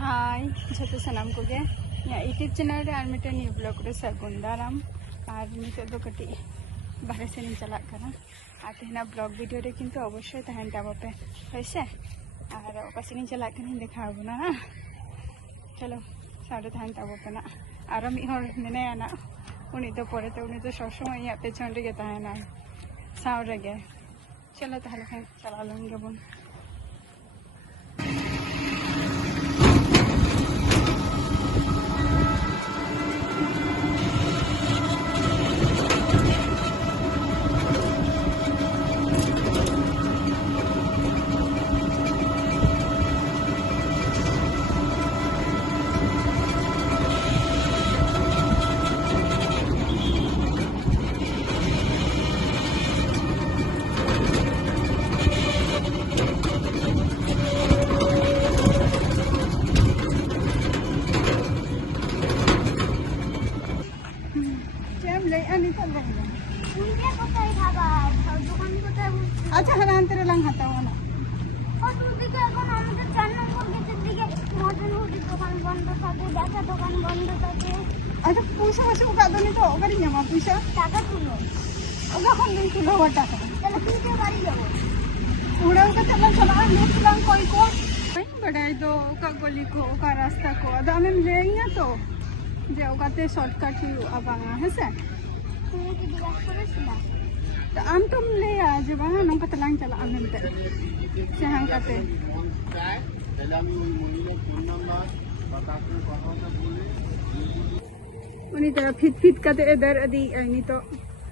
हाय जो सामान को यूट्यूब चैनल रे मिट्टे न्यू ब्लॉग रे सागुन दाराम और नित दो कटी बाहर से चलाक और तेना ब्लॉग वीडियो रे किंतु अवश्य तहन ताबोपे होइसे और ओकासे चलाक देखा बना ना चलो साड़े तहन ताबोपे ना और मिहर मेनाया ना उनी तो परे तो उनी तो सब समय इया पेछन रे तहना साव रे चलो ताहले खान चला लेंगे बन अच्छा हाँ अंतर लंग हाता वाला और दूसरी के अगर हम तो 4 नंबर के दिखे मटन होती दुकान बंद থাকে দেখা দোকান বন্ধ থাকে अच्छा पैसा वैसे को कादो नहीं तो ओकरी जमा पैसा টাকা তুলো ओगा हम दिन तुलो वटा তাহলে কিনতে বাড়ি যাব उड़ाऊ का चला चला नेक्स्ट लंग कोई को नहीं बढ़ाई दो का गली को का रास्ता को अदा में लेंगे तो जे ओगाते शॉर्टकट ही आबांगा है से তুমি কি জিজ্ঞাসা করেছিলা तो आम तुम ले आज बांगा नंका तलांग चला आमेंते से हम काते उन्हीं तरह फिट फिट काते इधर अदी नहीं तो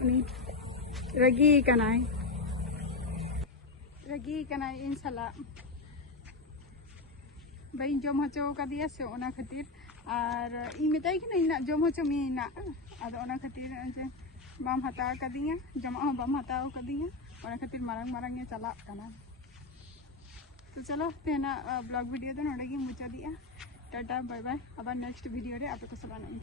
उन्हीं रगी कनाई इंशाल्लाह भाई जम हचो का दिया से ओना खातिर और ई मेताई कि नहीं ना जम हचो मी ना आदो ओना खातिर जे बाम हताव का दिया जमा हो बाम हताव का दिया ओना खातिर मारंग मारंग ये चला कना तो चलो तेना ब्लॉग वीडियो तो नोडे की मुचा दिया टाटा बाय बाय अब नेक्स्ट वीडियो रे आप को सलाम नहीं